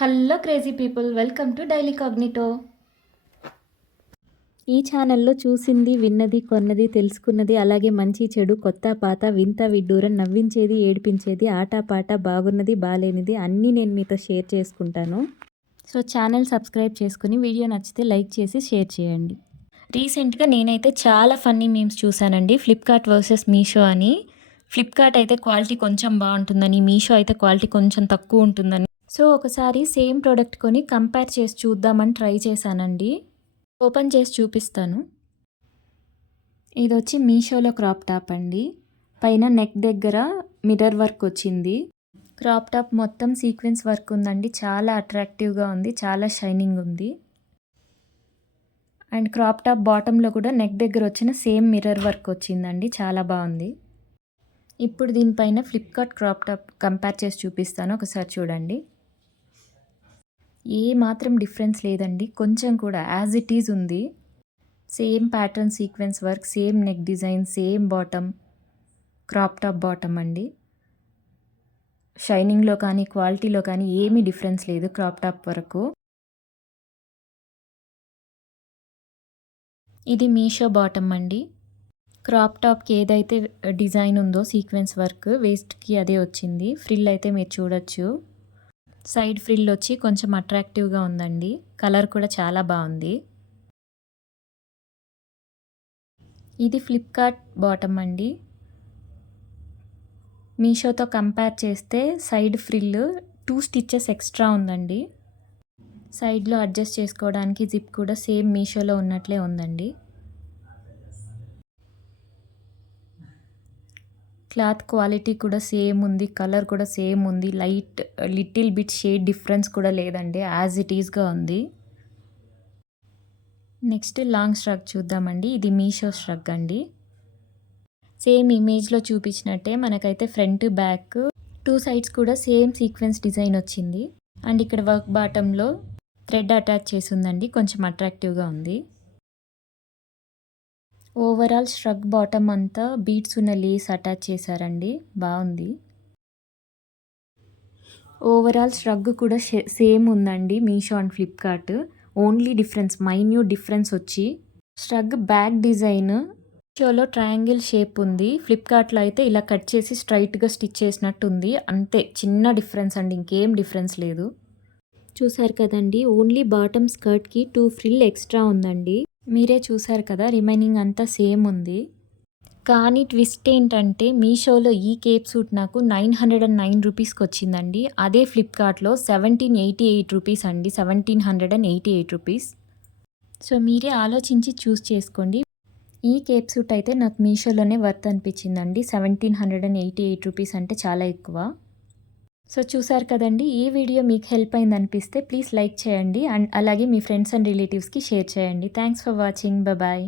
Hello crazy people, welcome to daily cognito. ఈ ఛానల్లో చూసింది, విన్నది, కొన్నది, తెలుసుకున్నది, అలాగే మంచి చెడు, కొత్త పాత, వింత విడ్డూరం, నవ్వించేది, ఏడిపించేది, ఆటపాట, బాగున్నది, బాలేనిది అన్నీ నేను మీతో షేర్ చేసుకుంటాను. సో ఛానల్ సబ్స్క్రైబ్ చేసుకుని వీడియో నచ్చితే లైక్ చేసి షేర్ చేయండి. రీసెంట్గా నేనైతే చాలా ఫన్నీ మీమ్స్ చూశానండి. ఫ్లిప్కార్ట్ వర్సెస్ మీషో అని. ఫ్లిప్కార్ట్ అయితే క్వాలిటీ కొంచెం బాగుంటుందని, మీషో అయితే క్వాలిటీ కొంచెం తక్కువ ఉంటుందని. సో ఒకసారి సేమ్ ప్రోడక్ట్ కొని కంపేర్ చేసి చూద్దామని ట్రై చేశానండి. ఓపెన్ చేసి చూపిస్తాను. ఇది వచ్చి మీషోలో క్రాప్ టాప్ అండి. పైన నెక్ దగ్గర మిర్రర్ వర్క్ వచ్చింది. క్రాప్ టాప్ మొత్తం సీక్వెన్స్ వర్క్ ఉందండి. చాలా అట్రాక్టివ్గా ఉంది, చాలా షైనింగ్ ఉంది. అండ్ క్రాప్ టాప్ బాటంలో కూడా నెక్ దగ్గర వచ్చిన సేమ్ మిర్రర్ వర్క్ వచ్చిందండి. చాలా బాగుంది. ఇప్పుడు దీనిపైన ఫ్లిప్కార్ట్ క్రాప్ టాప్ కంపేర్ చేసి చూపిస్తాను, ఒకసారి చూడండి. ఏ మాత్రం డిఫరెన్స్ లేదండి, కొంచెం కూడా యాజ్ ఇట్ ఈజ్ ఉంది. Same pattern sequence work, same neck design, same bottom, crop top bottom అండి. షైనింగ్లో కానీ క్వాలిటీలో కానీ ఏమీ డిఫరెన్స్ లేదు క్రాప్ టాప్ వరకు. ఇది మీషో బాటమ్ అండి. క్రాప్ టాప్కి ఏదైతే డిజైన్ ఉందో సీక్వెన్స్ వర్క్, వేస్ట్కి అదే వచ్చింది. ఫ్రిల్ అయితే మీరు చూడొచ్చు. సైడ్ ఫ్రిల్ వచ్చి కొంచెం అట్రాక్టివ్గా ఉందండి. కలర్ కూడా చాలా బాగుంది. ఇది ఫ్లిప్కార్ట్ బాటమ్ అండి. మీషోతో కంపేర్ చేస్తే సైడ్ ఫ్రిల్ 2 స్టిచెస్ ఎక్స్ట్రా ఉందండి. సైడ్లో అడ్జస్ట్ చేసుకోవడానికి జిప్ కూడా సేమ్ మీషోలో ఉన్నట్లే ఉందండి. క్లాత్ క్వాలిటీ కూడా సేమ్ ఉంది, కలర్ కూడా సేమ్ ఉంది. లిటిల్ బిట్ షేడ్ డిఫరెన్స్ కూడా లేదండి, యాజ్ ఇట్ ఈస్గా ఉంది. నెక్స్ట్ లాంగ్ స్ట్రగ్ చూద్దామండి. ఇది మీషో స్ట్రగ్ అండి. సేమ్ ఇమేజ్లో చూపించినట్టే మనకైతే ఫ్రంట్ బ్యాక్ 2 సైడ్స్ కూడా సేమ్ సీక్వెన్స్ డిజైన్ వచ్చింది. అండ్ ఇక్కడ వర్క్ బాటంలో థ్రెడ్ అటాచ్ చేసి ఉందండి, కొంచెం అట్రాక్టివ్గా ఉంది. ఓవరాల్ స్ట్రగ్ బాటమ్ అంతా బీడ్స్ ఉన్న లేస్ అటాచ్ చేశారండి, బాగుంది. ఓవరాల్ స్ట్రగ్ కూడా సేమ్ ఉందండి Meesho and Flipkart. Only difference, minute difference వచ్చి స్ట్రగ్ బ్యాక్ డిజైన్ మీషోలో ట్రయాంగిల్ షేప్ ఉంది, ఫ్లిప్కార్ట్లో అయితే ఇలా కట్ చేసి స్ట్రైట్గా స్టిచ్ చేసినట్టు ఉంది. అంతే, చిన్న డిఫరెన్స్ అండి, ఇంకేం డిఫరెన్స్ లేదు. చూసారు కదండి, ఓన్లీ బాటమ్ స్కర్ట్కి 2 ఫ్రిల్ ఎక్స్ట్రా ఉందండి. మీరే చూసారు కదా, రిమైనింగ్ అంతా సేమ్ ఉంది. కానీ ట్విస్ట్ ఏంటంటే మీషోలో ఈ కేప్ సూట్ నాకు 909 రూపీస్కి వచ్చిందండి. అదే ఫ్లిప్కార్ట్లో 1788 రూపీస్ అండి, 1788 రూపీస్. సో మీరే ఆలోచించి చూస్ చేసుకోండి. ఈ కేప్ సూట్ అయితే నాకు మీషోలోనే వర్త్ అనిపించిందండి. 1788 రూపీస్ అంటే చాలా ఎక్కువ. సో చూసారు కదండి, ఈ వీడియో మీకు హెల్ప్ అయింది అనిపిస్తే ప్లీజ్ లైక్ చేయండి. అండ్ అలాగే మీ ఫ్రెండ్స్ అండ్ రిలేటివ్స్కి షేర్ చేయండి. Thanks for watching. బాయ్.